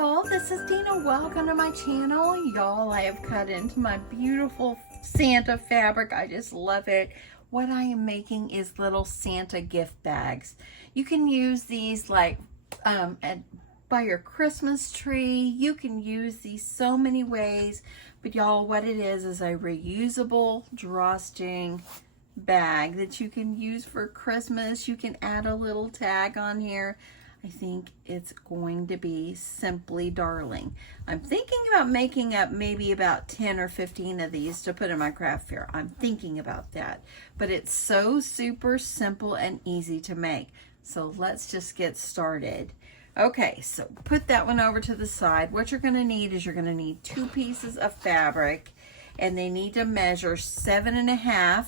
y'all, this is Deanna. Welcome to my channel. Y'all, I have cut into my beautiful Santa fabric. I just love it. What I am making is little Santa gift bags. You can use these like by your Christmas tree. You can use these so many ways. But y'all, what it is a reusable drawstring bag that you can use for Christmas. You can add a little tag on here. I think it's going to be simply darling. I'm thinking about making up maybe about 10 or 15 of these to put in my craft fair. I'm thinking about that. But it's so super simple and easy to make. So let's just get started. Okay, so put that one over to the side. What you're going to need is you're going to need 2 pieces of fabric, and they need to measure 7.5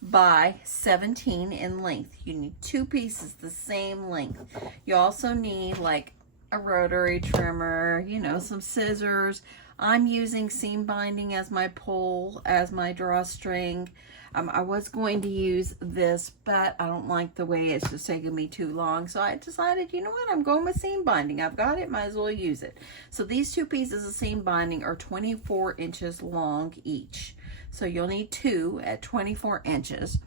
by 17 in length. You need 2 pieces the same length. You also need like a rotary trimmer, you know, some scissors. I'm using seam binding as my pole, as my drawstring. I was going to use this, but I don't like the way it's just taking me too long. So I decided, you know what, I'm going with seam binding. I've got it, might as well use it. So these 2 pieces of seam binding are 24 inches long each. So you'll need 2 at 24 inches.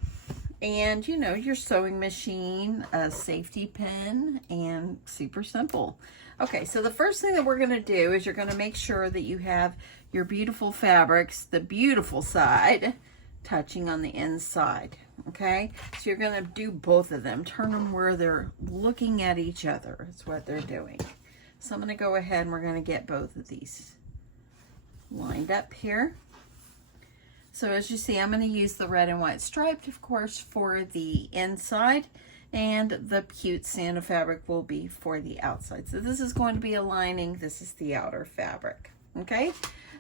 And you know, your sewing machine, a safety pin, and super simple. Okay, so the first thing that we're gonna do is you're gonna make sure that you have your beautiful fabrics, the beautiful side, touching on the inside, okay? So you're gonna do both of them. Turn them where they're looking at each other. That's what they're doing. So I'm gonna go ahead and we're gonna get both of these lined up here. So as you see, I'm going to use the red and white striped, of course, for the inside, and the cute Santa fabric will be for the outside. So this is going to be a lining. This is the outer fabric. Okay,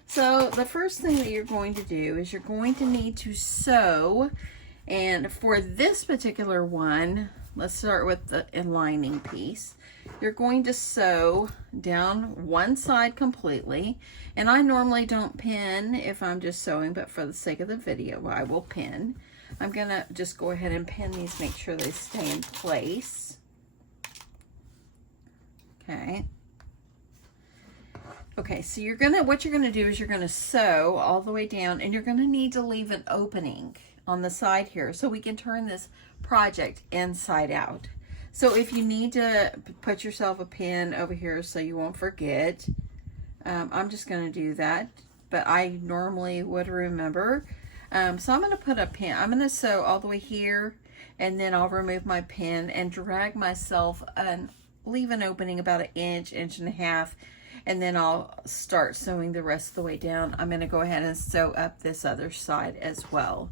so the first thing that you're going to do is you're going to need to sew, and for this particular one, let's start with the lining piece. You're going to sew down one side completely, and I normally don't pin if I'm just sewing, but for the sake of the video, I will pin. I'm gonna just go ahead and pin these, make sure they stay in place. Okay. Okay, so what you're gonna do is you're gonna sew all the way down, and you're gonna need to leave an opening on the side here so we can turn this project inside out. So if you need to put yourself a pin over here so you won't forget, I'm just going to do that, but I normally would remember. So I'm going to put a pin. I'm going to sew all the way here, and then I'll remove my pin and drag myself and leave an opening about 1 inch, 1.5 inches, and then I'll start sewing the rest of the way down. I'm going to go ahead and sew up this other side as well.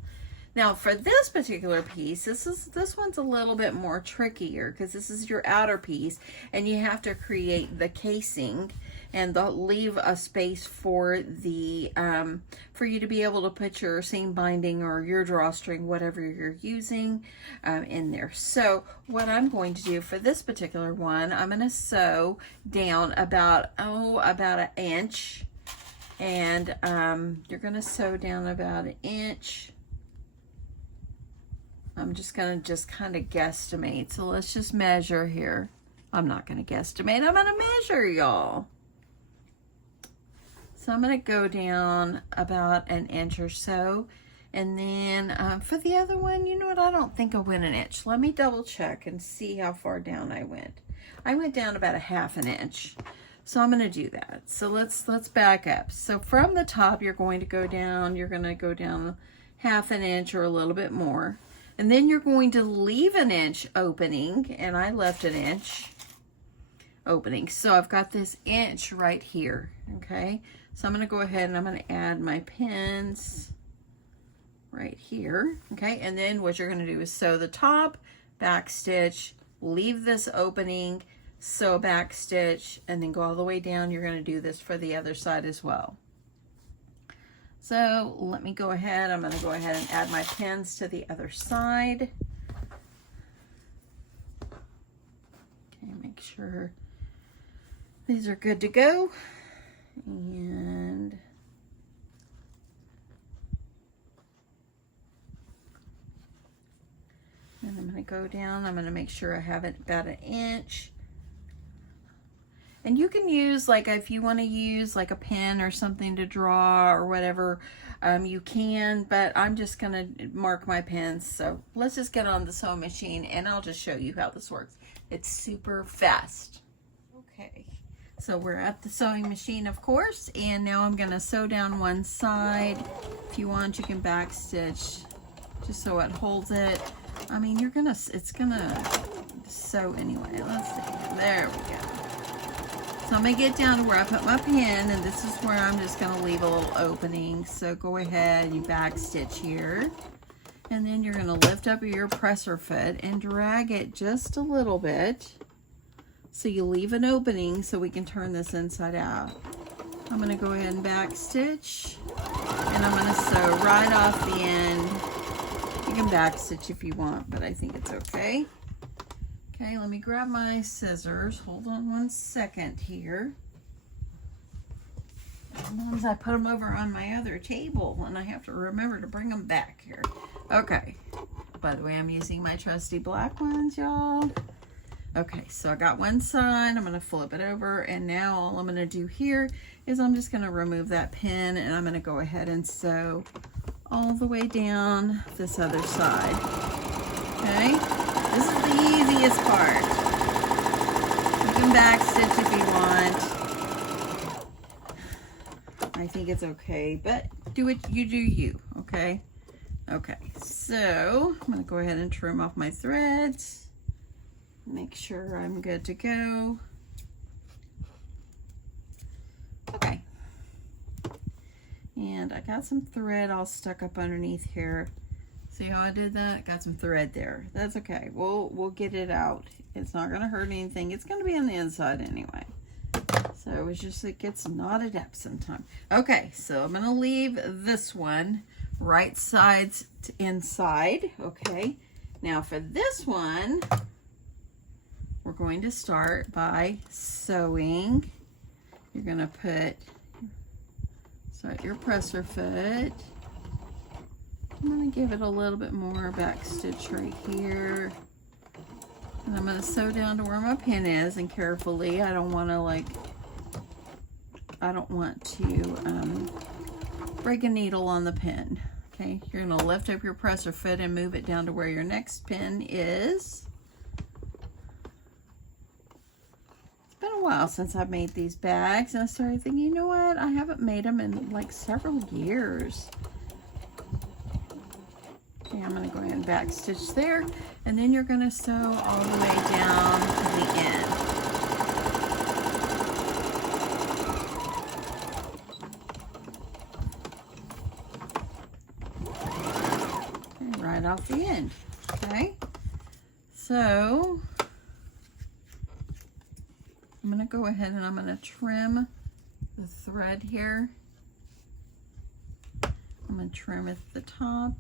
Now for this particular piece, this one's a little bit more trickier because this is your outer piece, and you have to create the casing and leave a space for the for you to be able to put your seam binding or your drawstring, whatever you're using, in there. So what I'm going to do for this particular one, I'm going to sew down about 1 inch, and you're going to sew down about 1 inch. I'm just going to kind of guesstimate. So let's just measure here. I'm not going to guesstimate. I'm going to measure, y'all. So I'm going to go down about 1 inch or so. And then for the other one, you know what? I don't think I went 1 inch. Let me double check and see how far down I went. I went down about 1/2 inch. So I'm going to do that. So let's back up. So from the top, you're going to go down. You're going to go down 1/2 inch or a little bit more. And then you're going to leave 1 inch opening, and I left 1 inch opening. So I've got this inch right here, okay? So I'm gonna go ahead and I'm gonna add my pins right here, okay? And then what you're gonna do is sew the top, back stitch, leave this opening, sew back stitch, and then go all the way down. You're gonna do this for the other side as well. So let me go ahead. I'm going to go ahead and add my pins to the other side. Okay, make sure these are good to go. And I'm going to go down. I'm going to make sure I have it about 1 inch. And you can use, like, if you want to use like a pen or something to draw or whatever, you can, but I'm just going to mark my pens. So let's just get on the sewing machine and I'll just show you how this works. It's super fast. Okay, so we're at the sewing machine, of course, and now I'm going to sew down one side. If you want, you can back stitch just so it holds it. I mean, it's gonna sew anyway. Let's see, there we go. So I'm gonna get down to where I put my pin, and this is where I'm just gonna leave a little opening. So go ahead, you back stitch here, and then you're gonna lift up your presser foot and drag it just a little bit, so you leave an opening so we can turn this inside out. I'm gonna go ahead and back stitch, and I'm gonna sew right off the end. You can back stitch if you want, but I think it's okay. Okay, let me grab my scissors. Hold on one second here. Sometimes I put them over on my other table and I have to remember to bring them back here. Okay, by the way, I'm using my trusty black ones, y'all. Okay, so I got one side. I'm gonna flip it over, and now all I'm gonna do here is I'm just gonna remove that pin, and I'm gonna go ahead and sew all the way down this other side. Okay, this is the easiest part. You can back stitch if you want. I think it's okay, but do it, you do you, okay? Okay, so I'm gonna go ahead and trim off my threads. Make sure I'm good to go. Okay. And I got some thread all stuck up underneath here. See how I did that? Got some thread there. That's okay. We'll get it out. It's not gonna hurt anything. It's gonna be on the inside anyway. So it's just, it gets knotted up sometime. Okay, so I'm gonna leave this one right sides to inside. Okay. Now for this one, we're going to start by sewing. You're gonna start your presser foot. I'm gonna give it a little bit more back stitch right here. And I'm gonna sew down to where my pin is, and carefully, I don't want to break a needle on the pin. Okay, you're gonna lift up your presser foot and move it down to where your next pin is. It's been a while since I've made these bags, and I started thinking, you know what? I haven't made them in like several years. Okay, I'm going to go ahead and back stitch there, and then you're going to sew all the way down to the end. Okay, right off the end. Okay, so I'm going to go ahead and I'm going to trim the thread here. I'm going to trim at the top.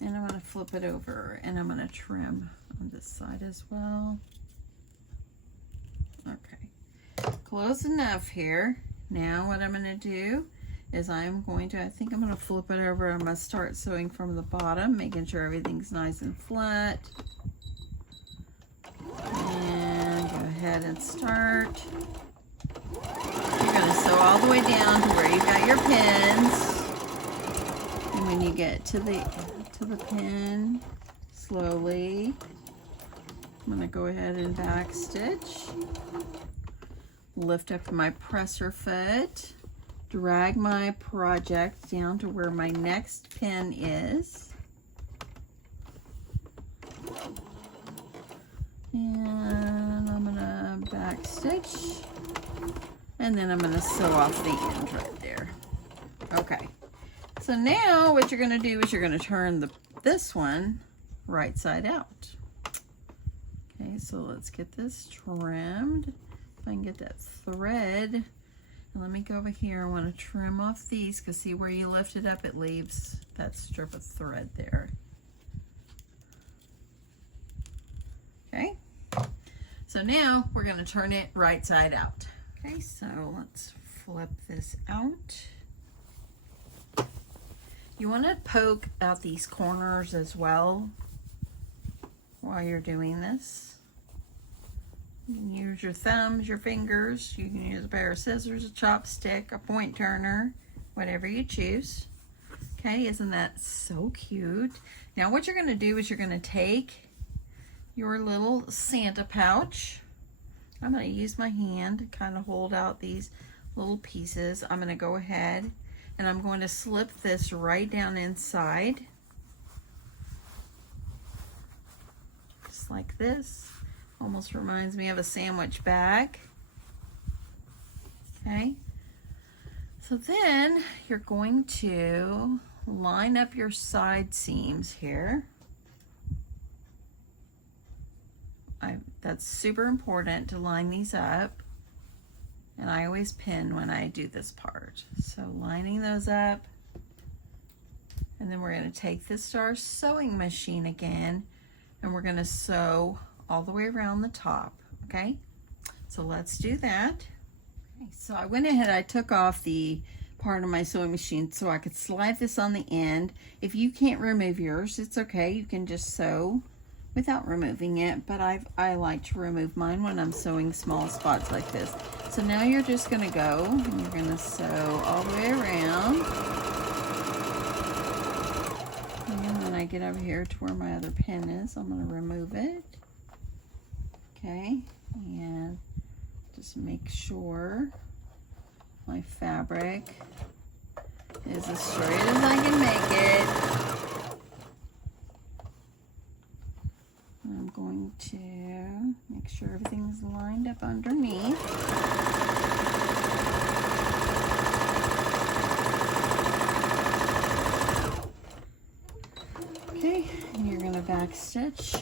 And I'm going to flip it over, and I'm going to trim on this side as well. Okay, close enough here. Now what I'm going to do is I think I'm going to flip it over. I'm going to start sewing from the bottom, making sure everything's nice and flat. And go ahead and start. You're going to sew all the way down to where you got your pins. And when you get to the pin, slowly, I'm going to go ahead and back stitch, lift up my presser foot, drag my project down to where my next pin is, and I'm going to back stitch, and then I'm going to sew off the end right there. Okay. So now what you're going to do is you're going to turn this one right side out. Okay, so let's get this trimmed. If I can get that thread. And let me go over here. I want to trim off these, because see where you lift it up, it leaves that strip of thread there. Okay, so now we're going to turn it right side out. Okay, so let's flip this out. You want to poke out these corners as well while you're doing this. You can use your thumbs, your fingers. You can use a pair of scissors, a chopstick, a point turner, whatever you choose. Okay, isn't that so cute? Now what you're going to do is you're going to take your little Santa pouch. I'm going to use my hand to kind of hold out these little pieces. I'm going to go ahead and I'm going to slip this right down inside. Just like this. Almost reminds me of a sandwich bag. Okay. So then you're going to line up your side seams here. That's super important to line these up. And I always pin when I do this part. So lining those up. And then we're going to take this to our sewing machine again. And we're going to sew all the way around the top. Okay? So let's do that. Okay, so I went ahead, I took off the part of my sewing machine so I could slide this on the end. If you can't remove yours, it's okay. You can just sew without removing it, but I like to remove mine when I'm sewing small spots like this. So now you're just going to go and you're going to sew all the way around. And then I get over here to where my other pin is. I'm going to remove it. Okay, and just make sure my fabric is as straight as I can make it. I'm going to make sure everything's lined up underneath. Okay, and you're going to back stitch.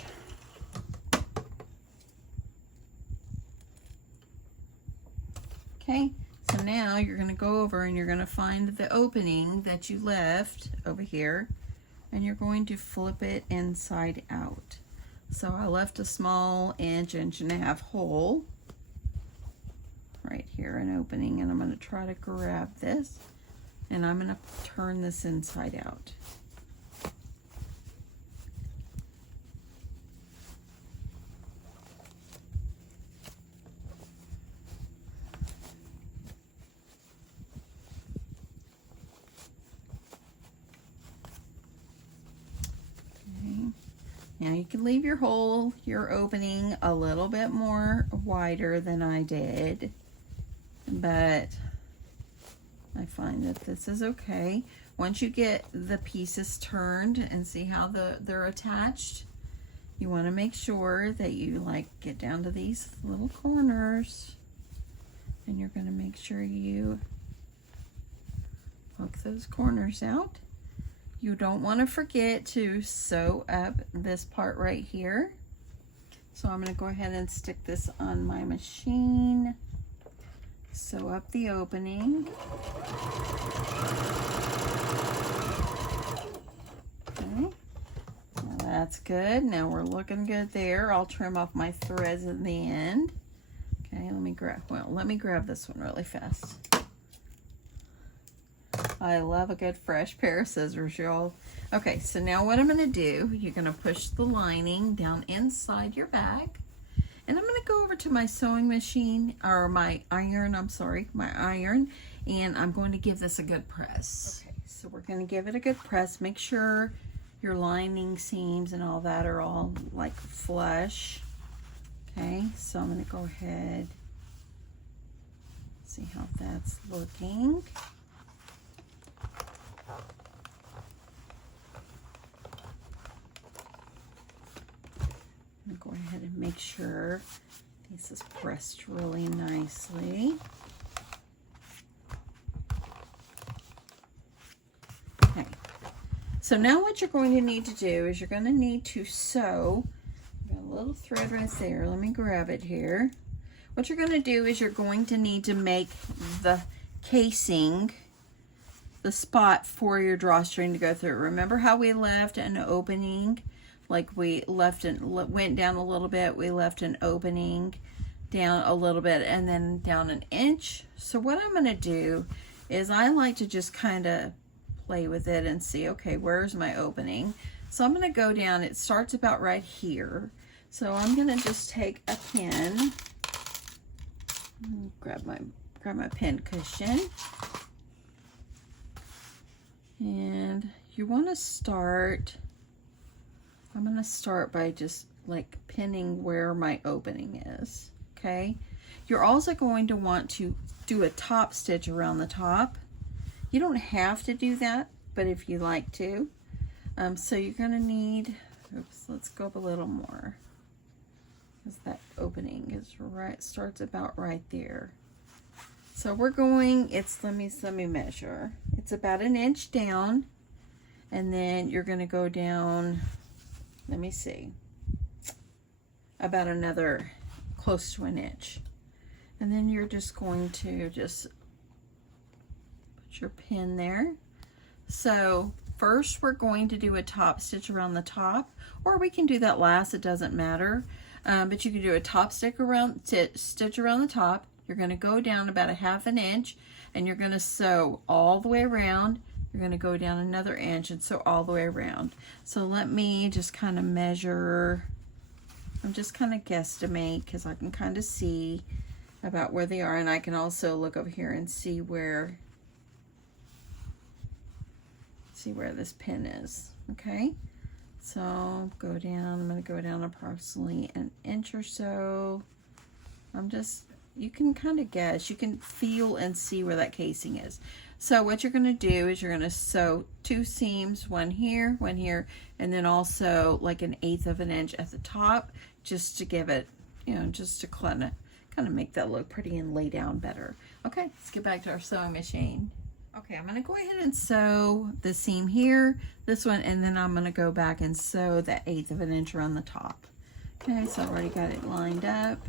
Okay, so now you're going to go over and you're going to find the opening that you left over here, and you're going to flip it inside out. So I left a small inch and a half hole right here, an opening, and I'm going to try to grab this and I'm going to turn this inside out. Now you can leave your hole, your opening a little bit more wider than I did, but I find that this is okay. Once you get the pieces turned and see how they're attached, you want to make sure that you get down to these little corners, and you're going to make sure you hook those corners out. You don't want to forget to sew up this part right here. So I'm going to go ahead and stick this on my machine. Sew up the opening. Okay. Now that's good. Now we're looking good there. I'll trim off my threads in the end. Okay, let me grab this one really fast. I love a good fresh pair of scissors, y'all. Okay, so now what I'm going to do, you're going to push the lining down inside your bag. And I'm going to go over to my sewing machine, or my iron, and I'm going to give this a good press. Okay, so we're going to give it a good press. Make sure your lining seams and all that are all flush. Okay, so I'm going to go ahead, see how that's looking. I'm going to go ahead and make sure this is pressed really nicely. Okay, so now what you're going to need to do is you're going to need to sew. Got a little thread right there. Let me grab it here. What you're going to do is you're going to need to make the casing, the spot for your drawstring to go through. Remember how we left an opening? We left it, went down a little bit, we left an opening down a little bit, and then down an inch. So what I'm going to do is I like to just kind of play with it and see, okay, where's my opening? So I'm going to go down, it starts about right here. So I'm going to just take a pin Grab my pin cushion. And you want to start, I'm going to start by just like pinning where my opening is, okay? You're also going to want to do a top stitch around the top. You don't have to do that, but if you like to. So you're going to need, oops, let's go up a little more. Because that opening is right, starts about right there. So we're going, let me measure. It's about 1 inch down, and then you're going to go down, let me see, about another close to 1 inch. And then you're just going to just put your pin there. So first we're going to do a top stitch around the top, or we can do that last, it doesn't matter. But you can do a top stitch around the top. You're going to go down about 1/2 inch, and you're going to sew all the way around. You're going to go down another inch and sew all the way around. So let me just kind of measure. I'm just kind of guesstimate because I can kind of see about where they are, and I can also look over here and see where this pin is. Okay, so go down. I'm going to go down approximately 1 inch or so. You can kind of guess, you can feel and see where that casing is. So what you're going to do is you're going to sew 2 seams, one here, and then also like 1/8 of an inch at the top, just to give it, just to kind of make that look pretty and lay down better. Okay, let's get back to our sewing machine. Okay, I'm going to go ahead and sew the seam here, this one, and then I'm going to go back and sew that 1/8 of an inch around the top. Okay, so I've already got it lined up.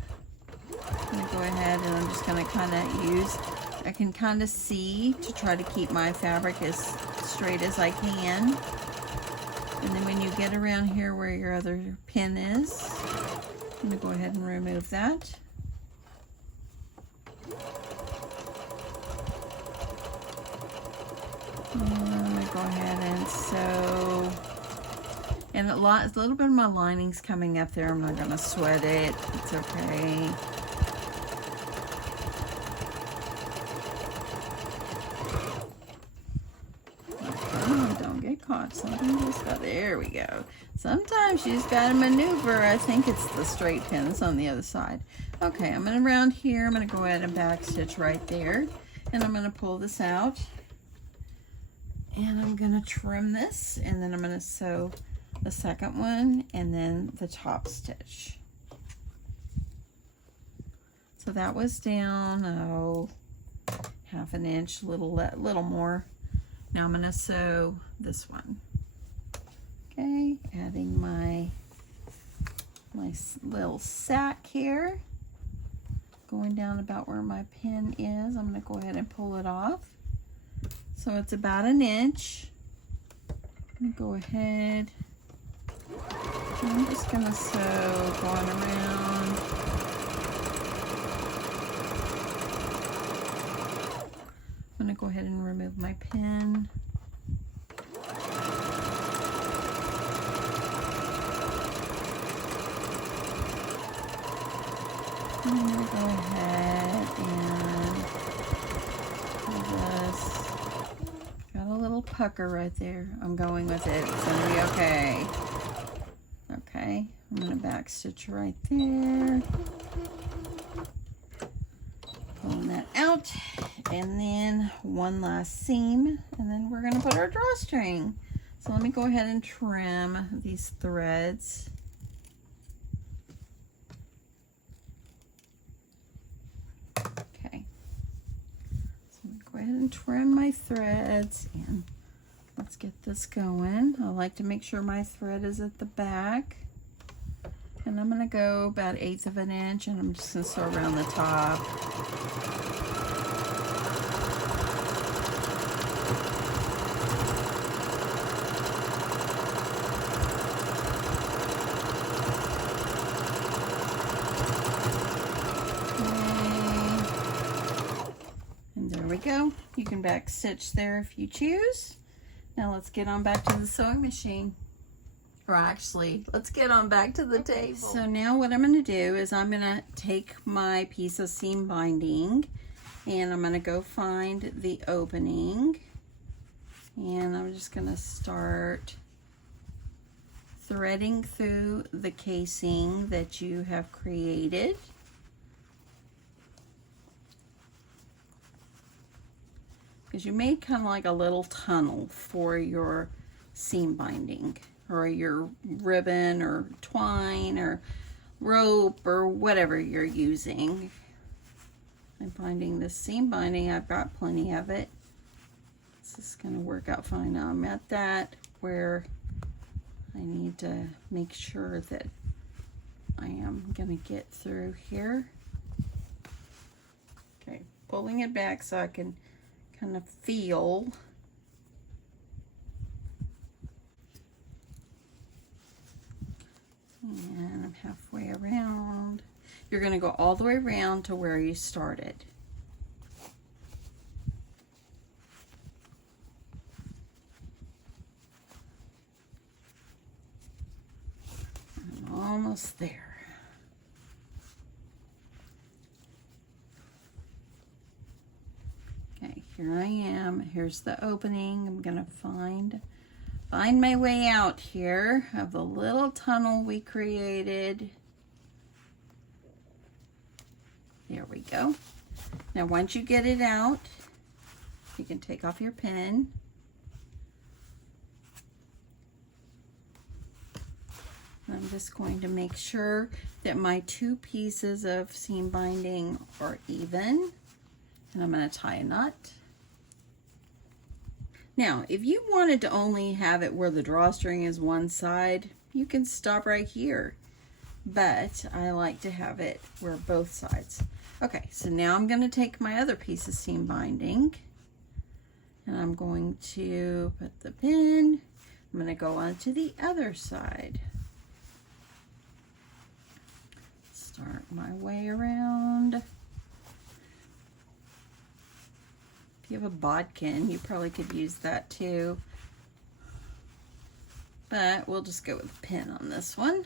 I'm going to go ahead and I'm just going to kind of I can kind of see to try to keep my fabric as straight as I can. And then when you get around here where your other pin is, I'm going to go ahead and remove that. And I'm going to go ahead and sew. And a little bit of my lining's coming up there. I'm not going to sweat it. It's okay. Oh, don't get caught. There we go. Sometimes you just got to maneuver. I think it's the straight pin that's on the other side. Okay, I'm going to round here. I'm going to go ahead and back stitch right there. And I'm going to pull this out. And I'm going to trim this. And then I'm going to sew the second one and then the top stitch. So that was down 1/2 inch, little more. Now I'm going to sew this one. Okay, adding my little sack here, going down about where my pin is. I'm going to go ahead and pull it off. So it's about 1 inch. I'm going to go ahead. I'm just going to sew going around. I'm going to go ahead and remove my pin. I'm going to go ahead and do this. Got a little pucker right there. I'm going with it. It's going to be okay. Okay, I'm going to back stitch right there. Pulling that out. And then one last seam. And then we're going to put our drawstring. So let me go ahead and trim these threads. Okay. So I'm going to go ahead and trim my threads. And let's get this going. I like to make sure my thread is at the back. And I'm going to go about 1/8 of an inch, and I'm just going to sew around the top. Okay. And there we go. You can back stitch there if you choose. Now let's get on back to the sewing machine. Or actually, let's get on back to the table. So now what I'm going to do is I'm going to take my piece of seam binding and I'm going to go find the opening, and I'm just going to start threading through the casing that you have created. Because you made kind of like a little tunnel for your seam binding, or your ribbon or twine or rope or whatever you're using. I'm finding this seam binding, I've got plenty of it. This is going to work out fine. Now I'm at that where I need to make sure that I am going to get through here. Okay, pulling it back so I can kind of feel. And I'm halfway around. You're going to go all the way around to where you started. I'm almost there. Okay, here I am. Here's the opening. I'm going to find my way out here of the little tunnel we created. There we go. Now once you get it out, you can take off your pin. I'm just going to make sure that my two pieces of seam binding are even, and I'm going to tie a knot. Now, if you wanted to only have it where the drawstring is one side, you can stop right here. But I like to have it where both sides. Okay, so now I'm going to take my other piece of seam binding, and I'm going to put the pin. I'm going to go on to the other side. Start my way around. If you have a bodkin, you probably could use that too. But we'll just go with a pin on this one.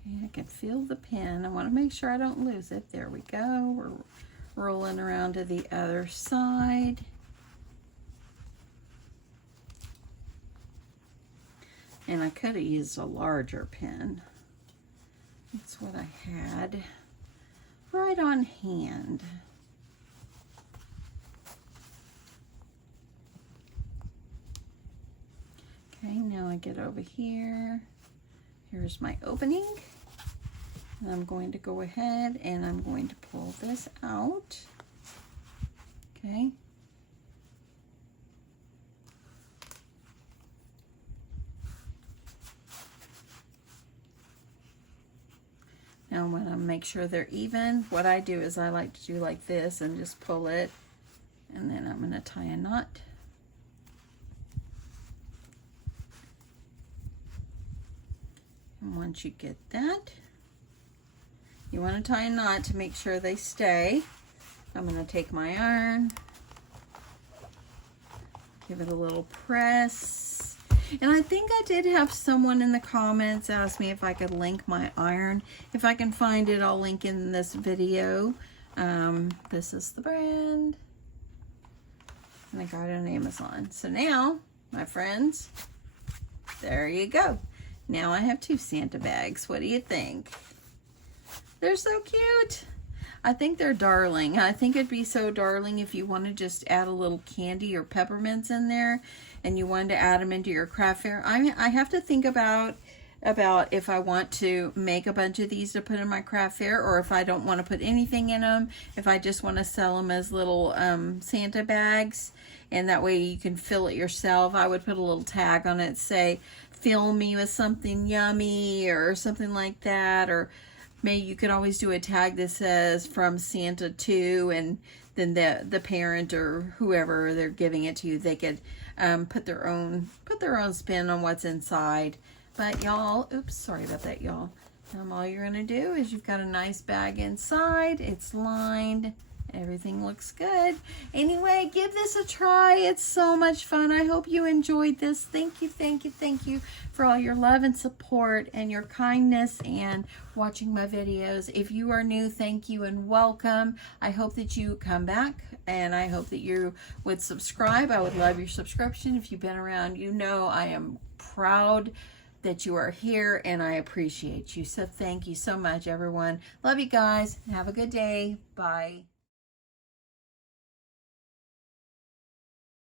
Okay, I can feel the pin. I want to make sure I don't lose it. There we go. We're rolling around to the other side. And I could have used a larger pin. That's what I had right on hand. Okay, now I get over here. Here's my opening. And I'm going to go ahead and I'm going to pull this out. Okay. Now I'm going to make sure they're even. What I do is I like to do like this and just pull it, and then I'm going to tie a knot. And once you get that, you want to tie a knot to make sure they stay. I'm going to take my iron, give it a little press. And I think I did have someone in the comments ask me if I could link my iron. If I can find it, I'll link in this video. This is the brand. And I got it on Amazon. So now, my friends, there you go. Now I have 2 Santa bags. What do you think? They're so cute. I think they're darling. I think it'd be so darling if you want to just add a little candy or peppermints in there and you wanted to add them into your craft fair. I have to think about if I want to make a bunch of these to put in my craft fair, or if I don't want to put anything in them, if I just want to sell them as little Santa bags, and that way you can fill it yourself. I would put a little tag on it, say, fill me with something yummy or something like that, or maybe you could always do a tag that says from Santa to, and then the parent or whoever they're giving it to, they could put their own spin on what's inside. But y'all, oops, sorry about that, y'all. All you're gonna do is you've got a nice bag inside. It's lined. Everything looks good. Anyway, give this a try. It's so much fun. I hope you enjoyed this. Thank you, thank you, thank you for all your love and support and your kindness and watching my videos. If you are new, thank you and welcome. I hope that you come back, and I hope that you would subscribe. I would love your subscription. If you've been around, you know I am proud that you are here, and I appreciate you. So thank you so much, everyone. Love you guys. Have a good day. Bye.